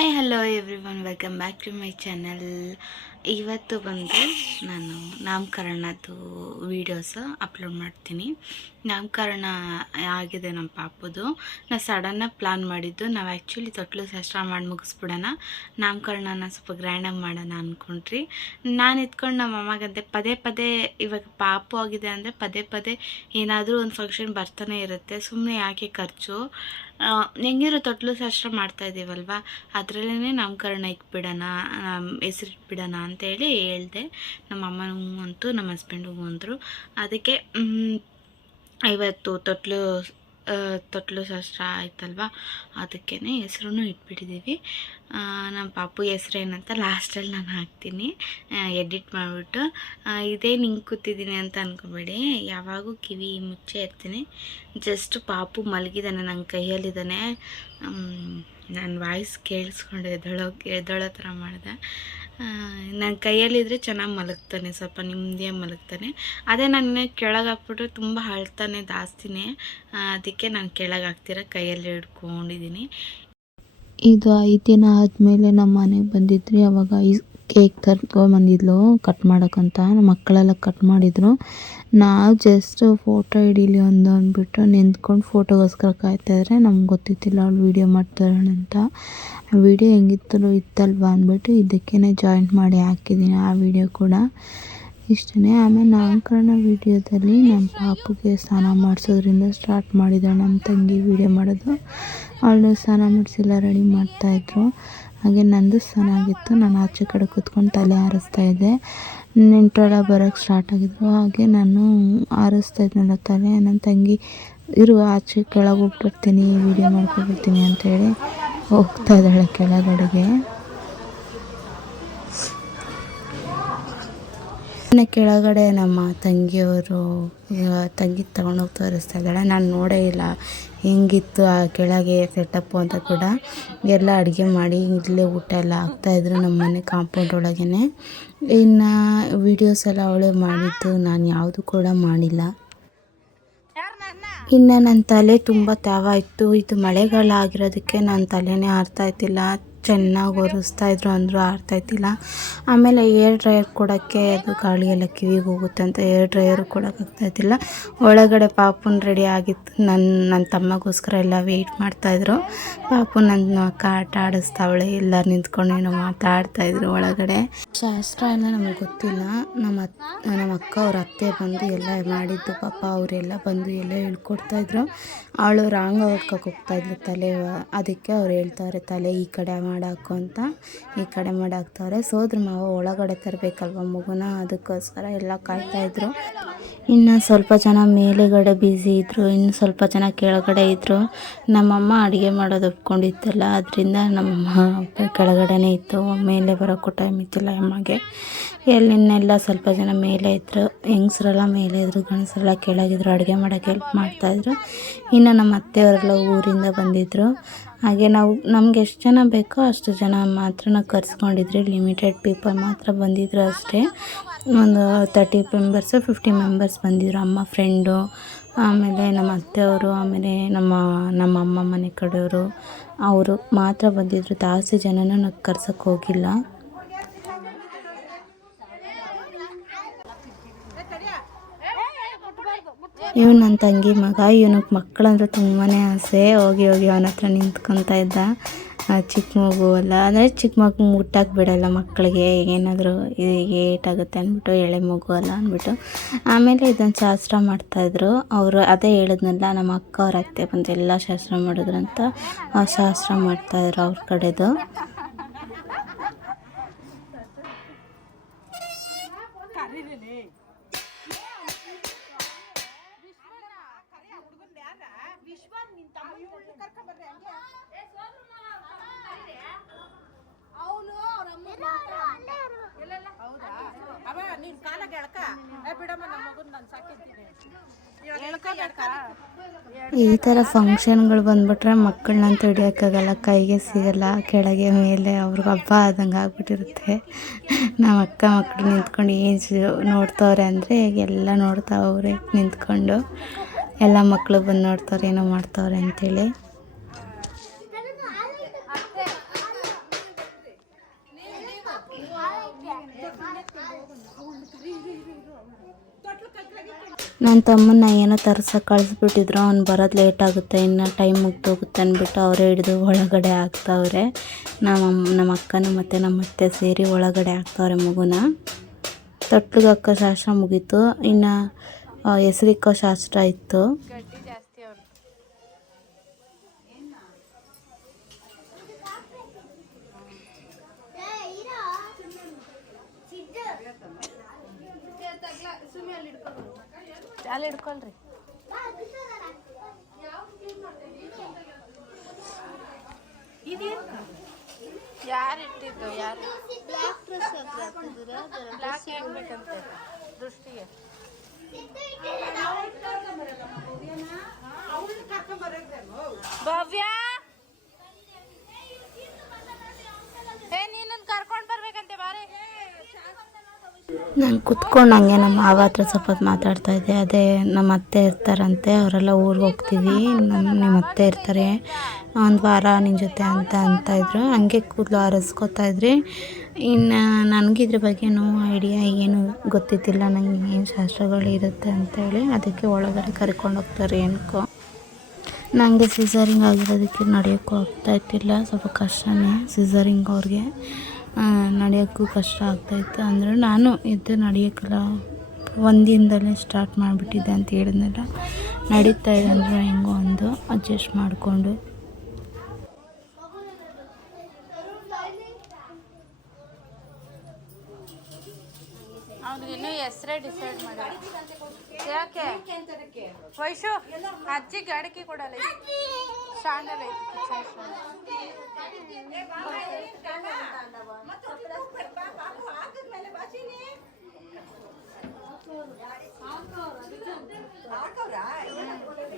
Hi hello everyone, welcome back to my channel. ಇವತ್ತು ಬಂದು ನಾನು ನಾಮಕರಣದ್ದು ವೀಡಿಯೋಸು ಅಪ್ಲೋಡ್ ಮಾಡ್ತೀನಿ. ನಾಮಕರಣ ಆಗಿದೆ ನಮ್ಮ ಪಾಪುದು. ನಾವು ಸಡನ್ನಾಗಿ ಪ್ಲ್ಯಾನ್ ಮಾಡಿದ್ದು. ನಾವು ಆ್ಯಕ್ಚುಲಿ ತೊಟ್ಲು ಶಾಸ್ತ್ರ ಮಾಡಿ ಮುಗಿಸ್ಬಿಡೋಣ, ನಾಮಕರಣನ ಸ್ವಲ್ಪ ಗ್ರ್ಯಾಂಡಾಗಿ ಮಾಡೋಣ ಅಂದ್ಕೊಂಡ್ರಿ. ನಾನು ಇದ್ಕೊಂಡು ನಮ್ಮ ಅಮ್ಮಗಂತೆ ಪದೇ ಪದೇ ಇವಾಗ ಪಾಪು ಆಗಿದೆ ಅಂದರೆ ಪದೇ ಪದೇ ಏನಾದರೂ ಒಂದು ಫಂಕ್ಷನ್ ಬರ್ತಾನೆ ಇರುತ್ತೆ. ಸುಮ್ಮನೆ ಯಾಕೆ ಖರ್ಚು, ಹೆಂಗಿರೋ ತೊಟ್ಲು ಶಾಸ್ತ್ರ ಮಾಡ್ತಾಯಿದ್ದೀವಲ್ವ, ಅದರಲ್ಲೇ ನಾಮಕರಣ ಇಕ್ಬಿಡೋಣ, ಹೆಸರಿಟ್ಬಿಡೋಣ ಅಂತೇಳಿ ಹೇಳಿದೆ. ನಮ್ಮ ಅಮ್ಮನೂ ಅಂತು, ನಮ್ಮ ಹಸ್ಬೆಂಡಿಗೂ ಅಂದರು. ಅದಕ್ಕೆ ಇವತ್ತು ತೊಟ್ಲು ಶಾಸ್ತ್ರ ಆಯ್ತಲ್ವ, ಅದಕ್ಕೇ ಹೆಸ್ರು ಇಟ್ಬಿಟ್ಟಿದ್ದೀವಿ. ನಮ್ಮ ಪಾಪು ಹೆಸ್ರೇನಂತ ಲಾಸ್ಟಲ್ಲಿ ನಾನು ಹಾಕ್ತೀನಿ ಎಡಿಟ್ ಮಾಡಿಬಿಟ್ಟು. ಇದೇನು ಹಿಂಗೆ ಕೂತಿದ್ದೀನಿ ಅಂತ ಅಂದ್ಕೊಬೇಡಿ, ಯಾವಾಗೂ ಕಿವಿ ಮುಚ್ಚೆ ಇರ್ತೀನಿ. ಜಸ್ಟ್ ಪಾಪು ಮಲಗಿದ್ದಾನೆ, ನನ್ನ ಕೈಯಲ್ಲಿದ್ದಾನೆ. ನಾನು ವಾಯ್ಸ್ ಕೇಳಿಸ್ಕೊಂಡು ಎದ್ದೊಳೋ ಥರ ಮಾಡಿದೆ. ನನ್ನ ಕೈಯಲ್ಲಿದ್ದರೆ ಚೆನ್ನಾಗಿ ಮಲಗ್ತಾನೆ, ಸ್ವಲ್ಪ ನೆಮ್ಮದಿಯಾಗಿ ಮಲಗ್ತಾನೆ. ಅದೇ ನಾನು ಕೆಳಗೆ ಹಾಕ್ಬಿಟ್ರೆ ತುಂಬ ಅಳ್ತಾನೆ ಜಾಸ್ತಿನೇ. ಅದಕ್ಕೆ ನಾನು ಕೆಳಗೆ ಹಾಕ್ತಿರ ಕೈಯಲ್ಲಿ ಹಿಡ್ಕೊಂಡಿದ್ದೀನಿ. ಇದು 5 ದಿನ ಆದಮೇಲೆ ನಮ್ಮ ಮನೆಗೆ ಬಂದಿದ್ರಿ. ಅವಾಗ ಕೇಕ್ ತರ್ಕೊಂಬಂದಿದ್ಲು ಕಟ್ ಮಾಡೋಕ್ಕಂತ. ನಮ್ಮ ಮಕ್ಕಳೆಲ್ಲ ಕಟ್ ಮಾಡಿದರು. ನಾವು ಜಸ್ಟ್ ಫೋಟೋ ಹಿಡೀಲಿ ಅಂದ್ಬಿಟ್ಟು ನಿಂತ್ಕೊಂಡು ಫೋಟೋಗೋಸ್ಕರ ಕಾಯ್ತಾಯಿದ್ರೆ ನಮ್ಗೆ ಗೊತ್ತಿತ್ತಿಲ್ಲ ಅವಳು ವೀಡಿಯೋ ಮಾಡ್ತಾಳೆ ಅಂತ. ಆ ವಿಡಿಯೋ ಇತ್ತಲ್ವ ಅಂದ್ಬಿಟ್ಟು ಇದಕ್ಕೇ ಜಾಯಿಂಟ್ ಮಾಡಿ ಹಾಕಿದ್ದೀನಿ ಆ ವಿಡಿಯೋ ಕೂಡ. ಇಷ್ಟೇ. ಆಮೇಲೆ ನಾಮಕರಣ ವೀಡಿಯೋದಲ್ಲಿ ನಮ್ಮ ಪಾಪುಗೆ ಸ್ನಾನ ಮಾಡಿಸೋದ್ರಿಂದ ಸ್ಟಾರ್ಟ್ ಮಾಡಿದ್ದಾಳೆ ನಮ್ಮ ತಂಗಿ ವೀಡಿಯೋ ಮಾಡೋದು. ಅವಳು ಸ್ನಾನ ಮಾಡಿಸಿಲ್ಲ, ರೆಡಿ ಮಾಡ್ತಾಯಿದ್ರು. ಹಾಗೆ ನಂದು ಸ್ನಾನ ಆಗಿತ್ತು. ನಾನು ಆಚೆ ಕಡೆ ಕೂತ್ಕೊಂಡು ತಲೆ ಆರಿಸ್ತಾಯಿದ್ದೆ. ನೆಂಟರೆಲ್ಲ ಬರೋಕ್ಕೆ ಸ್ಟಾರ್ಟ್ ಆಗಿದ್ರು. ಹಾಗೆ ನಾನು ಆರಿಸ್ತಾಯಿದ್ನಲ್ಲ ತಲೆ. ನನ್ನ ತಂಗಿ ಇರು ಆಚೆ ಕೆಳಗೆ ಹೋಗ್ಬಿಡ್ತೀನಿ, ವೀಡಿಯೋ ಮಾಡ್ಕೊಬಿಡ್ತೀನಿ ಅಂತೇಳಿ ಹೋಗ್ತಾ ಇದ್ದಾಳೆ ಕೆಳಗಡೆಗೆ. ಕೆಳಗಡೆ ನಮ್ಮ ತಂಗಿಯವರು ತಂಗಿ ತೊಗೊಂಡೋಗಿ ತೋರಿಸ್ತಾ ಇದ್ದಾಳೆ. ನಾನು ನೋಡೇ ಇಲ್ಲ ಹೆಂಗಿತ್ತು ಆ ಕೆಳಗೆ ಸೆಟಪ್ಪು ಅಂತ ಕೂಡ. ಎಲ್ಲ ಅಡುಗೆ ಮಾಡಿ ಇಲ್ಲೇ ಊಟ ಎಲ್ಲ ಹಾಕ್ತಾಯಿದ್ರು ನಮ್ಮ ಮನೆ ಕಾಂಪೌಂಡ್ ಒಳಗೇ. ಇನ್ನು ವೀಡಿಯೋಸ್ ಎಲ್ಲ ಅವಳೇ ಮಾಡಿದ್ದು, ನಾನು ಯಾವುದು ಕೂಡ ಮಾಡಿಲ್ಲ. ಇನ್ನು ನನ್ನ ತಲೆ ತುಂಬ ತಾವ ಇತ್ತು. ಇದು ಮಳೆಗಾಲ ಆಗಿರೋದಕ್ಕೆ ನನ್ನ ತಲೆನೇ ಆರ್ತಾಯಿದ್ದಿಲ್ಲ. ಚೆನ್ನಾಗಿ ಒರೆಸ್ತಾಯಿದ್ರು ಅಂದರೂ ಆರ್ತಾಯಿದ್ದಿಲ್ಲ. ಆಮೇಲೆ ಏರ್ ಡ್ರೈಯರ್ ಕೊಡೋಕ್ಕೆ ಅದು ಗಾಳಿಯೆಲ್ಲ ಕಿವಿಗೆ ಹೋಗುತ್ತೆ ಅಂತ ಏರ್ ಡ್ರೈಯರು ಕೊಡೋಕ್ಕಾಗ್ತಾಯಿದ್ದಿಲ್ಲ. ಒಳಗಡೆ ಪಾಪುನ ರೆಡಿ ಆಗಿತ್ತು. ನನ್ನ ತಮ್ಮಗೋಸ್ಕರ ಎಲ್ಲ ವೆಯ್ಟ್ ಮಾಡ್ತಾಯಿದ್ರು. ಪಾಪು ನನ್ನ ಅಕ್ಕ ಆಟ ಆಡಿಸ್ತಾವಳೆ, ಎಲ್ಲ ನಿಂತ್ಕೊಂಡು ಏನೋ ಮಾತಾಡ್ತಾಯಿದ್ರು ಒಳಗಡೆ. ಶಾಸ್ತ್ರ ಎಲ್ಲ ನಮಗೆ ಗೊತ್ತಿಲ್ಲ. ನಮ್ಮ ಅಕ್ಕ ಅವ್ರ ಅತ್ತೆ ಬಂದು ಎಲ್ಲ ಮಾಡಿದ್ದು. ಪಾಪ ಅವರೆಲ್ಲ ಬಂದು ಎಲ್ಲ ಹೇಳ್ಕೊಡ್ತಾಯಿದ್ರು. ಅವಳು ರಾಂಗ್ ಹಾಕಕ್ಕೆ ಹೋಗ್ತಾಯಿದ್ಲು ತಲೆ. ಅದಕ್ಕೆ ಅವ್ರು ಹೇಳ್ತಾವ್ರೆ ತಲೆ ಈ ಕಡೆ ಮಾಡಾಕು ಅಂತ. ಈ ಕಡೆ ಮಾಡಾಕ್ತವ್ರೆ. ಸೋದ್ರ ಮಾವ ಒಳಗಡೆ ತರಬೇಕಲ್ವ ಮಗುನ, ಅದಕ್ಕೋಸ್ಕರ ಎಲ್ಲ ಕಾಯ್ತಾಯಿದ್ರು. ಇನ್ನು ಸ್ವಲ್ಪ ಜನ ಮೇಲೆಗಡೆ ಬ್ಯುಸಿ ಇದ್ದರು, ಇನ್ನು ಸ್ವಲ್ಪ ಜನ ಕೆಳಗಡೆ ಇದ್ದರು. ನಮ್ಮಮ್ಮ ಅಡುಗೆ ಮಾಡೋದು ಒಪ್ಕೊಂಡಿತ್ತಲ್ಲ, ಅದರಿಂದ ನಮ್ಮಮ್ಮ ಕೆಳಗಡೆನೇ ಇತ್ತು. ಮೇಲೆ ಬರೋಕ್ಕೂ ಟೈಮ್ ಇತ್ತಿಲ್ಲ ಅಮ್ಮಗೆ. ಇನ್ನೆಲ್ಲ ಸ್ವಲ್ಪ ಜನ ಮೇಲೆ ಇದ್ದರು. ಹೆಂಗಸ್ರೆಲ್ಲ ಮೇಲೆ ಇದ್ದರು, ಗಂಡಸರೆಲ್ಲ ಕೆಳಗಿದ್ರು. ಅಡುಗೆ ಮಾಡೋಕ್ಕೆ ಹೆಲ್ಪ್ ಮಾಡ್ತಾಯಿದ್ರು. ಇನ್ನು ನಮ್ಮ ಅತ್ತೆಯವರೆಲ್ಲ ಊರಿಂದ ಬಂದಿದ್ದರು. ಹಾಗೆ ನಮ್ಗೆ ಎಷ್ಟು ಜನ ಬೇಕೋ ಅಷ್ಟು ಜನ ಮಾತ್ರ ಕರೆಸ್ಕೊಂಡಿದ್ರಿ. ಲಿಮಿಟೆಡ್ ಪೀಪಲ್ ಮಾತ್ರ ಬಂದಿದ್ರು ಅಷ್ಟೇ. ಒಂದು 30 ಮೆಂಬರ್ಸು 50 ಮೆಂಬರ್ಸ್ ಬಂದಿದ್ರು. ಅಮ್ಮ ಫ್ರೆಂಡು, ಆಮೇಲೆ ನಮ್ಮ ಅತ್ತೆಯವರು, ಆಮೇಲೆ ನಮ್ಮಮ್ಮ ಮನೆ ಕಡೆಯವರು, ಅವರು ಮಾತ್ರ ಬಂದಿದ್ದರು. ಜಾಸ್ತಿ ಜನನ ನಾವು ಕರ್ಸೋಕ್ಕೆ ಹೋಗಿಲ್ಲ. ಇವನು ನನ್ನ ತಂಗಿ ಮಗ. ಇವನಿಗೆ ಮಕ್ಕಳಂದ್ರೆ ತುಂಬಾ ಆಸೆ. ಹೋಗಿ ಅವನ ಹತ್ರ ನಿಂತ್ಕೊತಾ ಇದ್ದ. ಚಿಕ್ಕ ಮಗು ಅಲ್ಲ, ಅಂದರೆ ಚಿಕ್ಕ ಮಗು ಮುಟ್ಟಕ್ಕೆ ಬಿಡೋಲ್ಲ ಮಕ್ಕಳಿಗೆ. ಏನಾದರೂ ಏಟಾಗುತ್ತೆ ಅಂದ್ಬಿಟ್ಟು, ಎಳೆ ಮಗು ಅಲ್ಲ ಅಂದ್ಬಿಟ್ಟು. ಆಮೇಲೆ ಇದನ್ನು ಶಾಸ್ತ್ರ ಮಾಡ್ತಾಯಿದ್ರು ಅವರು. ಅದೇ ಹೇಳಿದ್ನಲ್ಲ, ನಮ್ಮ ಅಕ್ಕ ಅವ್ರ ಅತ್ತೆ ಬಂದು ಎಲ್ಲ ಶಾಸ್ತ್ರ ಮಾಡಿದ್ರಂತ. ಶಾಸ್ತ್ರ ಮಾಡ್ತಾಯಿದ್ರು ಅವ್ರ ಕಡೆದು. ಈ ಥರ ಫಂಕ್ಷನ್ಗಳು ಬಂದ್ಬಿಟ್ರೆ ಮಕ್ಕಳನ್ನಂತೂ ಹಿಡಿಯೋಕ್ಕಾಗಲ್ಲ, ಕೈಗೆ ಸಿಗಲ್ಲ. ಕೆಳಗೆ ಮೇಲೆ ಅವ್ರಿಗೆ ಹಬ್ಬ ಆದಂಗೆ ಆಗ್ಬಿಟ್ಟಿರುತ್ತೆ. ನಮ್ಮ ಅಕ್ಕ ಮಕ್ಕಳು ನಿಂತ್ಕೊಂಡು ಏನು ನೋಡ್ತವ್ರೆ ಅಂದರೆ ಎಲ್ಲ ನೋಡ್ತಾವ್ರೆ ನಿಂತ್ಕೊಂಡು. ಎಲ್ಲ ಮಕ್ಕಳು ಬಂದು ನೋಡ್ತವ್ರೆ ಏನೋ ಮಾಡ್ತವ್ರೆ ಅಂಥೇಳಿ. ನನ್ನ ತಮ್ಮನ್ನ ಏನೋ ತರ್ಸಕ್ಕೆ ಕಳಿಸ್ಬಿಟ್ಟಿದ್ರು, ಅವ್ನು ಬರೋದು ಲೇಟ್ ಆಗುತ್ತೆ, ಇನ್ನು ಟೈಮ್ ಮುಗ್ದೋಗುತ್ತೆ ಅಂದ್ಬಿಟ್ಟು ಅವರೇ ಹಿಡಿದು ಒಳಗಡೆ ಹಾಕ್ತಾವ್ರೆ. ನಮ್ಮ ಅಕ್ಕನೂ ಮತ್ತು ನಮ್ಮ ಅತ್ತೆ ಸೇರಿ ಒಳಗಡೆ ಹಾಕ್ತಾವ್ರೆ ಮಗುನ. ತೊಟ್ಲಿಗೆ ಹಾಕೋ ಶಾಸ್ತ್ರ ಮುಗೀತು, ಇನ್ನು ಹೆಸರಿಕ್ಕೋ ಶಾಸ್ತ್ರ ಇತ್ತು. ಅಲ್ಲಿ ಹಿಡ್ಕೊಳ್ರಿ. ಯಾರು ಇಟ್ಟಿದ್ದು? ಯಾರು ಬ್ಲಾಕ್ ಆಗ್ಬೇಕಂತೆ ದೃಷ್ಟಿಗೆ. ಭವ್ಯ ನೀನನ್ನು ಕರ್ಕೊಂಡು ಬರ್ಬೇಕಂತೆ ಬಾರೆ. ನಾನು ಕುತ್ಕೊಂಡು ಹಂಗೆ ನಮ್ಮ ಮಾವ ಹತ್ರ ಸ್ವಲ್ಪ ಮಾತಾಡ್ತಾ ಇದ್ದೆ. ಅದೇ ನಮ್ಮ ಅತ್ತೆ ಇರ್ತಾರಂತೆ, ಅವರೆಲ್ಲ ಊರಿಗೆ ಹೋಗ್ತೀವಿ, ನಿಮ್ಮ ಅತ್ತೆ ಇರ್ತಾರೆ, ಒಂದು ವಾರ ನಿನ್ನ ಜೊತೆ ಅಂತಾಯಿದ್ರು. ಹಂಗೆ ಕೂದಲು ಆರಿಸ್ಕೊತಾಯಿದ್ರಿ. ಇನ್ನು ನನಗಿದ್ರ ಬಗ್ಗೆನೂ ಐಡಿಯಾ ಏನು ಗೊತ್ತಿದ್ದಿಲ್ಲ, ನನಗೆ ಏನು ಶಾಸ್ತ್ರಗಳಿರುತ್ತೆ ಅಂತೇಳಿ. ಅದಕ್ಕೆ ಒಳಗಡೆ ಕರ್ಕೊಂಡು ಹೋಗ್ತಾರೆ ಏನಕ್ಕೋ. ನನಗೆ ಸಿಸರಿಂಗ್ ಆಗಿರೋದಕ್ಕೆ ನಡೆಯೋಕ್ಕೂ ಆಗ್ತಾಯಿತ್ತಿಲ್ಲ, ಸ್ವಲ್ಪ ಕಷ್ಟನೇ ಸಿಸರಿಂಗ್ ಅವ್ರಿಗೆ. ನಡೆಯೋಕ್ಕೂ ಕಷ್ಟ ಆಗ್ತಾಯಿತ್ತು. ಅಂದರೆ ನಾನು ಎದ್ದು ನಡೆಯೋಕ್ಕೆಲ್ಲ ಒಂದಿನದಲ್ಲೇ ಸ್ಟಾರ್ಟ್ ಮಾಡಿಬಿಟ್ಟಿದ್ದೆ ಅಂತ ಹೇಳಿದ್ನಲ್ಲ, ನಡೀತಾ ಇದೆ ಅಂದರೆ ಹೆಂಗೋ ಒಂದು ಅಡ್ಜಸ್ಟ್ ಮಾಡಿಕೊಂಡು. ಅವ್ನಿಗಿನ್ನೂ ಹೆಸರೇ ಡಿಸೈಡ್ ಮಾಡಿ. ಯಾಕೆ ವೈಶು ಅಜ್ಜಿಗೆ ಅಡಿಕೆ ಕೊಡಲ್ಲ, ಸ್ಟ್ಯಾಂಡಲ್ಲಿ ಐತಿ ಕಿಚನ್ ಸ್ಟ್ಯಾಂಡ್.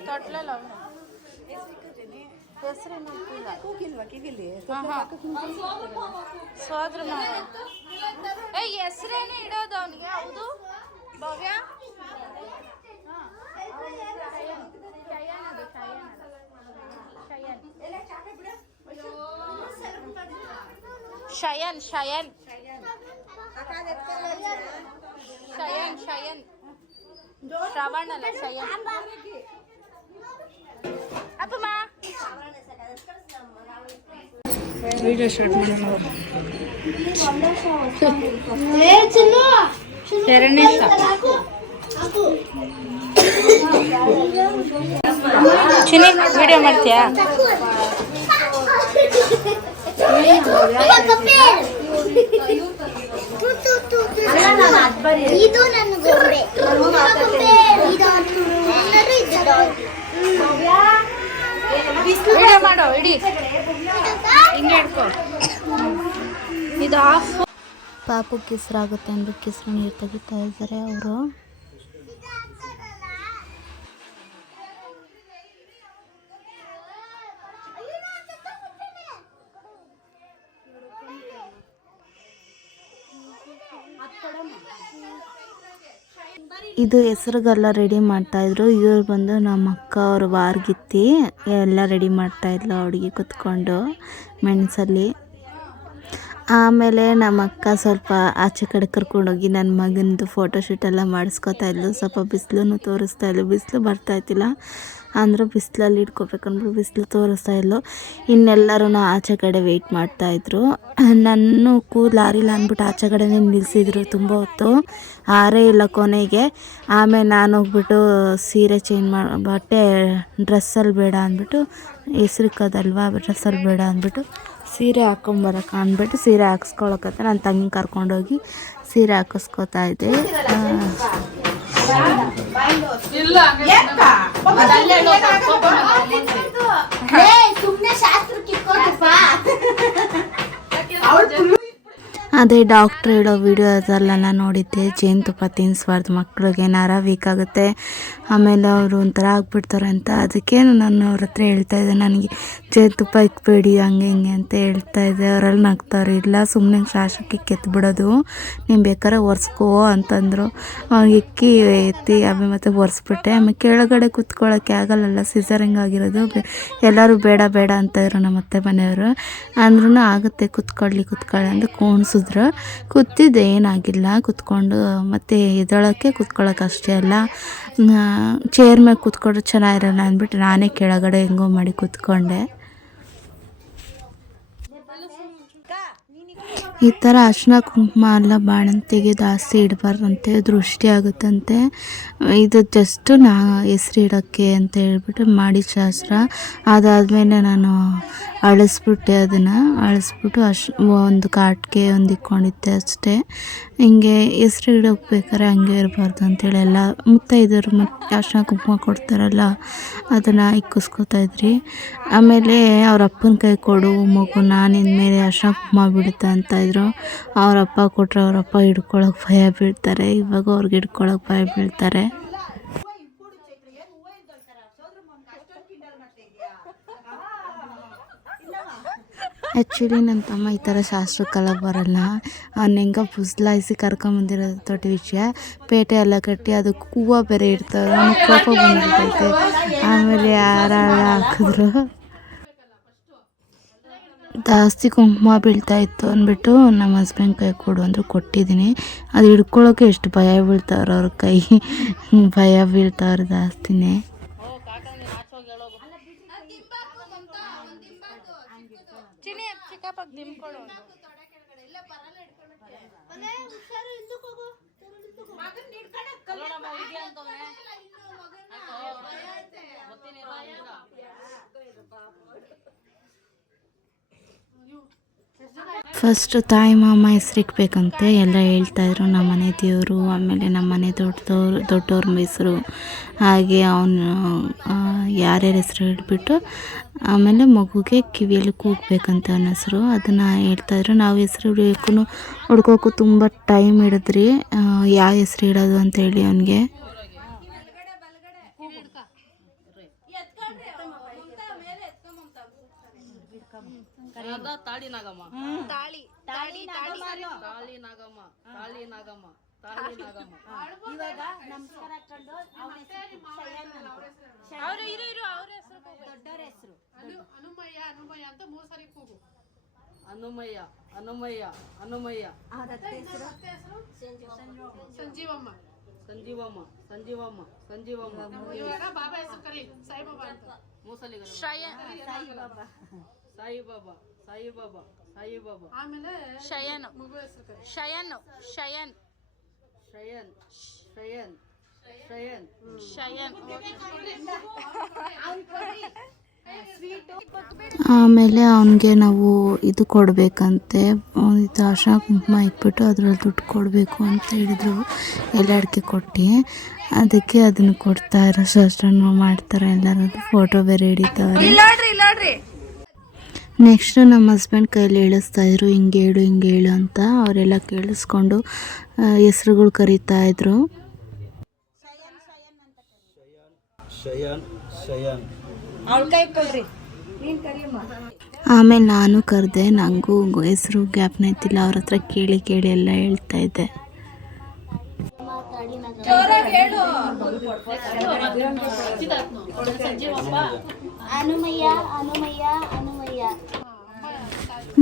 ತೊಟ್ಲಲ್ಲ ಅವನು ಹೆಸರೇನು ಸೋದ್ರ ಮಾವ. ಹೆಸರೇನೆ ಇಡೋದು ಅವನಿಗೆ. ಹೌದು ಭವ್ಯ, ಶಯನ್ ಶಯನ್ ಶಯನ್ ಶಯನ್ ಶ್ರವಣ ಅಲ್ಲ ಶಯನ್. ಅಪ್ಪಮ್ಮ ವಿಡಿಯೋ ಶೂಟ್ ಮಾಡೋಣ. ಎರಡನೇ ಚಿನಿ ವಿಡಿಯೋ ಮಾಡ್ತೀಯಾ? ವಿಡಿಯೋ ಮಾಡೋ, ಇಡಿ ಹಿಂಗೆ ಹಿಡ್ಕೊ. ಇದು ಆಫ್. ಪಾಪು ಕಿಸ್ರಾಗುತ್ತೆ ಅಂದ್ಬಿಟ್ಟು ಕಿಸ್ರ ನೀರು ತೆಗಿತಾ ಇದ್ದಾರೆ ಅವರು. ಇದು ಹೆಸರಿಗೆಲ್ಲ ರೆಡಿ ಮಾಡ್ತಾಯಿದ್ರು. ಇವ್ರು ಬಂದು ನಮ್ಮ ಅಕ್ಕ ಅವ್ರ ವಾರ್ಗಿತ್ತಿ ಎಲ್ಲ ರೆಡಿ ಮಾಡ್ತಾಯಿದ್ಲು ಅಡುಗೆ ಕುತ್ಕೊಂಡು ಮೆಣಸಲ್ಲಿ. ಆಮೇಲೆ ನಮ್ಮ ಅಕ್ಕ ಸ್ವಲ್ಪ ಆಚೆ ಕಡೆ ಕರ್ಕೊಂಡೋಗಿ ನನ್ನ ಮಗನದು ಫೋಟೋಶೂಟೆಲ್ಲ ಮಾಡಿಸ್ಕೊತಾ ಇದ್ಲು. ಸ್ವಲ್ಪ ಬಿಸಿಲೂ ತೋರಿಸ್ತಾ ಇದ್ಲು, ಬಿಸಿಲು ಬರ್ತಾಯಿತ್ತಿಲ್ಲ ಅಂದರೂ ಬಿಸಿಲಲ್ಲಿ ಇಟ್ಕೋಬೇಕಂದ್ಬಿಟ್ಟು ಬಿಸಿಲು ತೋರಿಸ್ತಾ ಇದ್ಲು. ಇನ್ನೆಲ್ಲರೂ ಆಚೆ ಕಡೆ ವೆಯ್ಟ್ ಮಾಡ್ತಾಯಿದ್ರು. ನನ್ನ ಕೂದಲು ಆರಿಲ್ಲ ಅಂದ್ಬಿಟ್ಟು ಆಚೆ ಕಡೆನೇ ನಿಲ್ಲಿಸಿದ್ರು ತುಂಬ ಹೊತ್ತು, ಆರೇ ಇಲ್ಲ ಕೊನೆಗೆ. ಆಮೇಲೆ ನಾನು ಹೋಗ್ಬಿಟ್ಟು ಸೀರೆ ಚೇಂಜ್ ಬಟ್ಟೆ ಡ್ರೆಸ್ಸಲ್ಲಿ ಬೇಡ ಅಂದ್ಬಿಟ್ಟು, ಹೆಸ್ರಿಕ್ಕದಲ್ವಾ ಡ್ರೆಸ್ಸಲ್ಲಿ ಬೇಡ ಅಂದ್ಬಿಟ್ಟು ಸೀರೆ ಹಾಕ್ಕೊಂಬರಕ್ಕೆ ಅಂದ್ಬಿಟ್ಟು ಸೀರೆ ಹಾಕ್ಸ್ಕೊಳಕತ್ತೆ ನನ್ನ ತಂಗಿ ಕರ್ಕೊಂಡೋಗಿ ಸೀರೆ ಹಾಕಿಸ್ಕೊತಾ ಇದ್ದೆ. ಅದೇ ಡಾಕ್ಟ್ರ್ ಹೇಳೋ ವಿಡಿಯೋ ಅದೆಲ್ಲ ನೋಡಿದ್ದೆ, ಜೇನುತುಪ್ಪ ತಿನ್ನಿಸ್ಬಾರ್ದು ಮಕ್ಕಳಿಗೆ, ನರ ವೀಕ್ ಆಗುತ್ತೆ, ಆಮೇಲೆ ಅವರು ಒಂಥರ ಆಗಿಬಿಡ್ತಾರೆ ಅಂತ. ಅದಕ್ಕೆ ನಾನು ಅವ್ರ ಹತ್ರ ಹೇಳ್ತಾಯಿದ್ದೆ, ನನಗೆ ಜೇನುತುಪ್ಪ ಇಕ್ಬೇಡಿ ಹಂಗೆ ಹಿಂಗೆ ಅಂತ ಹೇಳ್ತಾಯಿದ್ದೆ. ಅವರೆಲ್ಲ ನಗ್ತಾರೆ, ಇಲ್ಲ ಸುಮ್ಮನೆ ಶಾಸ್ತ್ರಕ್ಕೆ ಕೆತ್ಬಿಡೋದು, ನೀನು ಬೇಕಾದ್ರೆ ಒರೆಸ್ಕೋ ಅಂತಂದರು. ಅವ್ನಿಗೆ ಎತ್ತಿ ಆಮೇಲೆ ಮತ್ತೆ ಒರೆಸ್ಬಿಟ್ಟೆ. ಆಮೇಲೆ ಕೆಳಗಡೆ ಕುತ್ಕೊಳ್ಳೋಕ್ಕೆ ಆಗಲ್ಲಲ್ಲ, ಸಿಸರಿಂಗ್ ಆಗಿರೋದು. ಎಲ್ಲರೂ ಬೇಡ ಬೇಡ ಅಂತ ಇದ್ರು ನಮ್ಮ ಅತ್ತೆ ಮನೆಯವರು. ಅಂದ್ರೂ ಆಗುತ್ತೆ ಕುತ್ಕೊಳ್ಳಿ ಅಂತ ಕೋಣಿಸಿದ್ರು ಕೂರಿಸಿದ್ರು. ಕೂತಿದ್ದೆ, ಏನಾಗಿಲ್ಲ. ಕೂತ್ಕೊಂಡು ಮತ್ತು ಎದ್ದೇಳೋಕ್ಕೆ ಕೂತ್ಕೊಳ್ಳೋಕೆ ಅಷ್ಟೇ ಅಲ್ಲ, ಚೇರ್ ಮೇಲೆ ಕೂತ್ಕೊಂಡ್ರೆ ಚೆನ್ನಾಗಿರಲ್ಲ ಅಂದ್ಬಿಟ್ಟು ನಾನೇ ಕೆಳಗಡೆ ಹೆಂಗೋ ಮಾಡಿ ಕೂತ್ಕೊಂಡೆ. ಈ ಥರ ಅರಿಶಿನ ಕುಂಕುಮ ಎಲ್ಲ ಬಾಣಂತಿಗೆ ಜಾಸ್ತಿ ಇಡಬಾರ್ದಂತೆ, ದೃಷ್ಟಿ ಆಗುತ್ತಂತೆ. ಇದು ಜಸ್ಟು ಹೆಸ್ರು ಇಡೋಕ್ಕೆ ಅಂತ ಹೇಳ್ಬಿಟ್ಟು ಮಾಡಿದ ಶಾಸ್ತ್ರ. ಅದಾದಮೇಲೆ ನಾನು ಅಳಿಸ್ಬಿಟ್ಟೆ, ಅದನ್ನು ಅಳಿಸ್ಬಿಟ್ಟು ಒಂದು ಕಾಟಿಗೆ ಒಂದು ಇಕ್ಕೊಂಡಿದ್ದೆ ಅಷ್ಟೇ. ಹಿಂಗೆ ಹೆಸ್ರು ಇಡೋಕೆ ಬೇಕಾದ್ರೆ ಹಂಗೆ ಇರಬಾರ್ದು ಅಂತೇಳಿ ಎಲ್ಲ ಮುತ್ತೈದರು ಅರಿಶಿನ ಕುಂಕುಮ ಕೊಡ್ತಾರಲ್ಲ ಅದನ್ನು ಇಕ್ಕಿಸ್ಕೊತಾಯಿದ್ರಿ. ಆಮೇಲೆ ಅವ್ರ ಅಪ್ಪನ ಕೈ ಕೊಡು ಮಗುನ, ನಿನ್ನ ಮೇಲೆ ಅರಿಶಿನ ಕುಂಕುಮ ಬಿಡುತ್ತೆ ಅಂತ ಇದ್ರು. ಅವರಪ್ಪ ಕೊಟ್ಟರೆ ಅವರಪ್ಪ ಹಿಡ್ಕೊಳಕ್ಕೆ ಭಯ ಬೀಳ್ತಾರೆ. ಇವಾಗ ಅವ್ರಿಗೆ ಹಿಡ್ಕೊಳಕ್ಕೆ ಭಯ ಬೀಳ್ತಾರೆ. ಆ್ಯಕ್ಚುಲಿ ನನ್ನ ತಮ್ಮ ಈ ಥರ ಶಾಸ್ತ್ರಕ್ಕೆಲ್ಲ ಬರಲ್ಲ. ಅವ್ನು ಹೆಂಗ ಬುಸ್ಲಾಯಿಸಿ ಕರ್ಕೊಂಬಂದಿರೋದು ದೊಡ್ಡ ವಿಷಯ. ಪೇಟೆ ಎಲ್ಲ ಕಟ್ಟಿ ಅದಕ್ಕೆ ಹೂವು ಬೇರೆ ಇಡ್ತಾರೆ. ಅವ್ನಿಗೆ ಕೋಪ ಬಂದ್ಬಿಟ್ಟೈತೆ. ಆಮೇಲೆ ಹಾರ ಹಾಕಿದ್ರು. ಜಾಸ್ತಿ ಕುಂಕುಮ ಬೀಳ್ತಾ ಇತ್ತು ಅಂದ್ಬಿಟ್ಟು ನಮ್ಮ ಹಸ್ಬೆಂಡ್ ಕೈ ಕೊಡು ಅಂದರು, ಕೊಟ್ಟಿದ್ದೀನಿ. ಅದು ಹಿಡ್ಕೊಳ್ಳೋಕೆ ಎಷ್ಟು ಭಯ ಬೀಳ್ತಾವ್ರೆ, ಅವ್ರ ಕೈ ಭಯ ಬೀಳ್ತಾವ್ರೆ ಜಾಸ್ತಿನೇ. ಫಸ್ಟ್ ತಾಯಿ ಮಾಮ ಹೆಸ್ರಿಕ್ಬೇಕಂತೆ ಎಲ್ಲ ಹೇಳ್ತಾಯಿದ್ರು. ನಮ್ಮ ಮನೆ ದೇವರು, ಆಮೇಲೆ ನಮ್ಮ ಮನೆ ದೊಡ್ಡವ್ರ ಹೆಸರು, ಹಾಗೆ ಅವನು ಯಾರ್ಯಾರ ಹೆಸರು ಹೇಳ್ಬಿಟ್ಟು ಆಮೇಲೆ ಮಗುಗೆ ಕಿವಿಯಲ್ಲಿ ಕೂಗಬೇಕಂತ ಅವನ ಹೆಸರು. ಅದನ್ನು ಹೇಳ್ತಾಯಿದ್ರು. ನಾವು ಹೆಸರು ಹುಡ್ಕೋಕ್ಕೂ ತುಂಬ ಟೈಮ್ ಹಿಡಿದ್ರಿ, ಯಾವ ಹೆಸ್ರು ಇಡೋದು ಅಂತೇಳಿ ಅವನಿಗೆ. ತಾಳಿ ನಾಗಮ್ಮ, ತಾಳಿ ನಾಗಮ್ಮ, ತಾಳಿ ನಾಗಮ್ಮ, ತಾಳಿ ನಾಗಮ್ಮ. ಇವಾಗ ನಮಸ್ಕಾರ ಹಾಕೊಂಡು ಅವ್ರ ಹೆಸರು ದೊಡ್ಡವ್ರ ಹೆಸರು ಹನುಮಯ್ಯ ಅಂತ 3 ಸರಿ ಕೂಗು. ಹನುಮಯ್ಯ ಹನುಮಯ್ಯ ಹನುಮಯ್ಯ. ಸಂಜೀವಮ್ಮ ಸಂಜೀವಮ್ಮ ಸಂಜೀವಮ್ಮ ಸಂಜೀವಮ್ಮ. ಇವಾಗ ಬಾಬಾ ಹೆಸರು ಕರಿ, ಸಾಯಿಬಾಬಾ ಅಂತ. ಮೂಸಲಿಗರ ಸಾಯಿಬಾಬಾ ಸಾಯಿಬಾಬಾ ಸಾಯಿಬಾಬಾ ಸಾಯಿಬಾಬಾ. ಆಮೇಲೆ ಶಯನ್, ಮಗು ಹೆಸರು ಕರಿ. ಶಯನ್ ಶಯನ್ ಶಯನ್ ಶಯನ್ ಶಯನ್ ಶಯನ್. ಆಮೇಲೆ ಅವನಿಗೆ ನಾವು ಇದು ಕೊಡಬೇಕಂತೆ, ಇದು ಅರಿಶಿನ ಕುಂಕುಮ ಇಟ್ಬಿಟ್ಟು ಅದ್ರಲ್ಲಿ ದುಡ್ಡು ಕೊಡಬೇಕು ಅಂತ ಹೇಳಿದ್ರು. ಎಲ್ಲ ಅಡಿಕೆ ಕೊಟ್ಟು ಅದಕ್ಕೆ ಅದನ್ನು ಕೊಡ್ತಾ ಇರೋ ಶಾಸ್ತ್ರ ಮಾಡ್ತಾರೆ. ಎಲ್ಲರೂ ಫೋಟೋ ಬೇರೆ ಹಿಡಿತಾರೆ. ನೆಕ್ಸ್ಟ್ ನಮ್ಮ ಹಸ್ಬೆಂಡ್ ಕೈಯಲ್ಲಿ ಹೇಳಿಸ್ತಾಯಿದ್ರು, ಹಿಂಗೆ ಹೇಳು ಅಂತ. ಅವರೆಲ್ಲ ಕೇಳಿಸ್ಕೊಂಡು ಹೆಸ್ರುಗಳು ಕರೀತಾಯಿದ್ರು. ಆಮೇಲೆ ನಾನು ಕರೆದೆ, ನನಗೂ ಹೆಸರು ಜ್ಞಾಪನ ಇತ್ತಿಲ್ಲ. ಅವ್ರ ಹತ್ರ ಕೇಳಿ ಎಲ್ಲ ಹೇಳ್ತಾ ಇದ್ದೆ.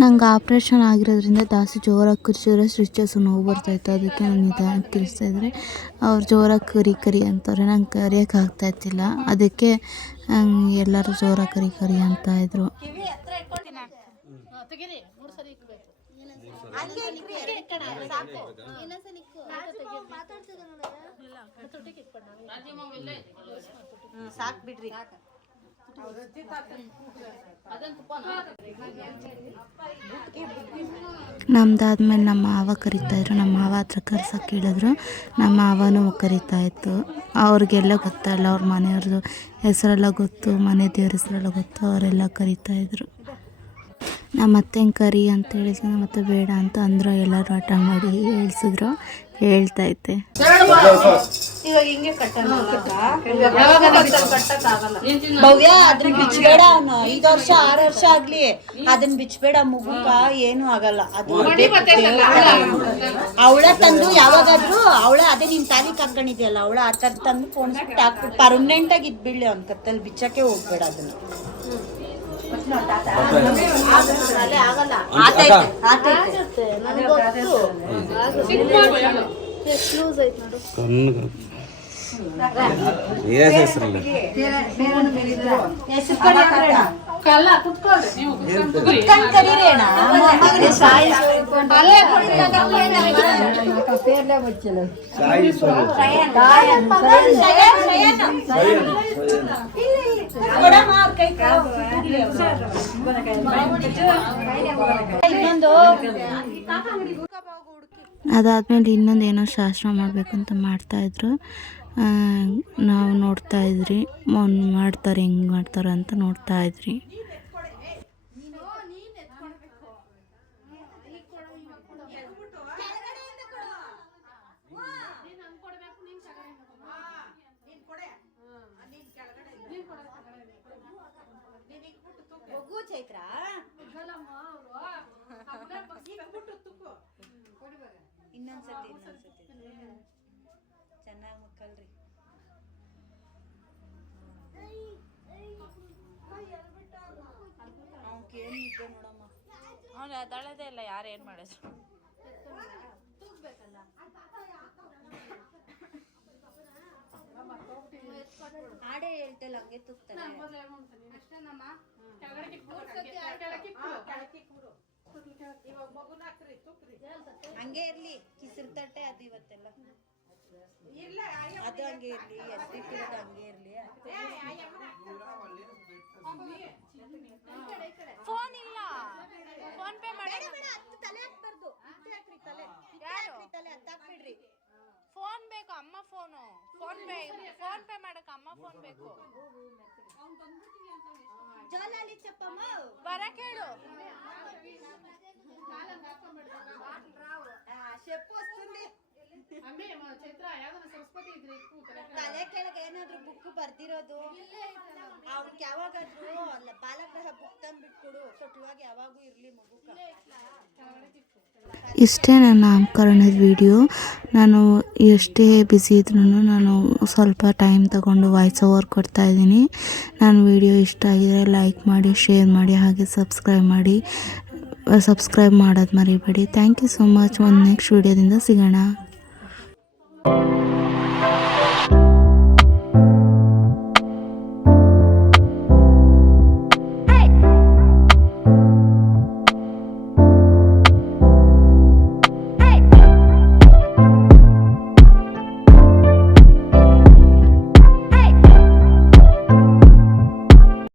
ನಂಗೆ ಆಪ್ರೇಷನ್ ಆಗಿರೋದ್ರಿಂದ ಜಾಸ್ತಿ ಜೋರಾಗಿ ಕಿರ್ಚಿದ್ರೆ ಸ್ಟಿಚಸ್ ನೋವು ಬರ್ತಾಯಿತ್ತು. ಅದಕ್ಕೆ ನಾನು ನಿಧಾನಕ್ಕೆ ಕಿರಿಸ್ತಾಯಿದ್ರೆ ಅವ್ರು ಜೋರಾಗಿ ಕರಿ ಅಂತವ್ರೆ. ನಂಗೆ ಕರಿಯೋಕೆ ಆಗ್ತಾಯಿತ್ತಿಲ್ಲ. ಅದಕ್ಕೆ ಎಲ್ಲರೂ ಜೋರಾಗಿ ಕರಿ ಅಂತ ಇದ್ರು. ನಮ್ದಾದ್ಮೇಲೆ ನಮ್ಮ ಮಾವ ಕರಿತಾಯಿದ್ರು. ನಮ್ಮ ಮಾವ ಹತ್ರ ಕರ್ಸಕ್ಕೆ ಕೇಳಿದ್ರು. ನಮ್ಮ ಮಾವನೂ ಕರಿತಾಯಿತ್ತು. ಅವ್ರಿಗೆಲ್ಲ ಗೊತ್ತಲ್ಲ, ಅವ್ರ ಮನೆಯವ್ರದ್ದು ಹೆಸರೆಲ್ಲ ಗೊತ್ತು, ಮನೆ ದೇವ್ರ ಹೆಸರೆಲ್ಲ ಗೊತ್ತು. ಅವರೆಲ್ಲ ಕರಿತಾಯಿದ್ರು. ನಮ್ಮ ಅತ್ತೆಂಗೆ ಕರಿ ಅಂತ ಹೇಳಿದ್ರು. ನಮ್ಮ ಅತ್ತೆ ಬೇಡ ಅಂತ ಅಂದರು. ಎಲ್ಲರೂ ಹಠ ಮಾಡಿ ಹೇಳ್ಸಿದ್ರು. ಹೇಳ್ತೈತೆ ಭವ್ಯ, ಅದನ್ನ ಬಿಚ್ಚಬೇಡ. 5 ವರ್ಷ 6 ವರ್ಷ ಆಗ್ಲಿ ಅದನ್ನ ಬಿಚ್ಚಬೇಡ. ಮಗುಗ ಏನು ಆಗಲ್ಲ. ಅದು ಅವಳ ತಂದು ಯಾವಾಗಾದ್ರೂ ಅದೇ ನಿನ್ ತಾಲಿ ಹಾಕೊಂಡಿದ್ಯಲ್ಲ, ಅವಳ ಆ ತರ ತಂದು ಪೋಣಿಸ್ಬಿಟ್ಟು ಹಾಕ್ಬಿಟ್ಟು ಪರ್ಮನೆಂಟ್ ಆಗಿ ಇದ್ಬಿಡ್ಲಿ ಅವ್ನ ಕತ್ತಲ್ಲಿ. ಬಿಚ್ಚಕ್ಕೆ ಹೋಗ್ಬೇಡ ಅದನ್ನ. ಅದಾದ್ಮೇಲೆ ಇನ್ನೊಂದು ಏನೋ ಶಾಸ್ತ್ರ ಮಾಡಬೇಕು ಅಂತ ಮಾಡ್ತಾಯಿದ್ರು. ನಾವು ನೋಡ್ತಾ ಇದ್ರಿ ಮಾಡ್ತಾರೆ ಹೆಂಗೆ ಮಾಡ್ತಾರೆ ಅಂತ ನೋಡ್ತಾ ಇದ್ರಿ. ಇನ್ನೊಂದ್ಸತಿ ಚೆನ್ನಾಗಿ ಮಕ್ಕಳ್ರಿ. ಅವ್ನು ಅದಳದೇ ಇಲ್ಲ, ಯಾರು ಏನು ಮಾಡಿದ್ರು. ಹಾಡೇ ಹೇಳ್ತಲ್ಲ ಹಂಗೆ ತುಕ್ತಾರೆ. ಹಂಗೆ ಇರ್ಲಿ ಕಿಸಿರ್ತಟ್ಟೆ ಅದು ಇವತ್ತೆಲ್ಲ ಅದು ಹಂಗೆ ಇರ್ಲಿ, ಎತ್ತಿಟ್ಟಿರೋದು ಹಂಗೆ ಇರ್ಲಿ. ಫೋನ್ ಇಲ್ಲ, ಫೋನ್ ಪೇ ಮಾಡಿ. ತಲೆ ಹಾಕ್ಬಾರ್ದು, ತಲೆ ಹತ್ತಾಕ್ಬಿಡ್ರಿ. ಫೋನ್ ಬೇಕು, ಅಮ್ಮ ಫೋನು. ಫೋನ್ ಪೇ ಮಾಡಕ್ಕೆ ಅಮ್ಮ ಫೋನ್ ಬೇಕು. ಜೋಲಾಲಿ ಚಪ್ಪಮ್ಮ ಬರ ಕೇಳು. ಶೆಪ್ಪು ವస్తుంది. ತಲೆ ಕೆಳಗೆ ಏನಾದ್ರು ಬುಕ್ ಬರ್ದಿರೋದು ಅವ್ನಿಗೆ ಯಾವಾಗಾದ್ರು ಅಲ್ಲ ಬಾಲಗ್ರಹ ಬುಕ್ ತಂದ್ಬಿಟ್ಕೊಡು. ಇವಾಗ ಯಾವಾಗೂ ಇರ್ಲಿ ಮಗುಕ. ಇಷ್ಟೇ ನನ್ನ ನಾಮಕರಣದ ವಿಡಿಯೋ. ನಾನು ಎಷ್ಟೇ ಬ್ಯುಸಿ ಇದ್ರೂ ನಾನು ಸ್ವಲ್ಪ ಟೈಮ್ ತಗೊಂಡು ವಾಯ್ಸ್ ಓವರ್ ಕೊಡ್ತಾಯಿದ್ದೀನಿ. ನನ್ನ ವಿಡಿಯೋ ಇಷ್ಟ ಆಗಿದರೆ ಲೈಕ್ ಮಾಡಿ, ಶೇರ್ ಮಾಡಿ, ಹಾಗೆ ಸಬ್ಸ್ಕ್ರೈಬ್ ಮಾಡೋದು ಮರಿಬೇಡಿ. Thank you so much. ಒಂದು ನೆಕ್ಸ್ಟ್ ವಿಡಿಯೋದಿಂದ ಸಿಗೋಣ.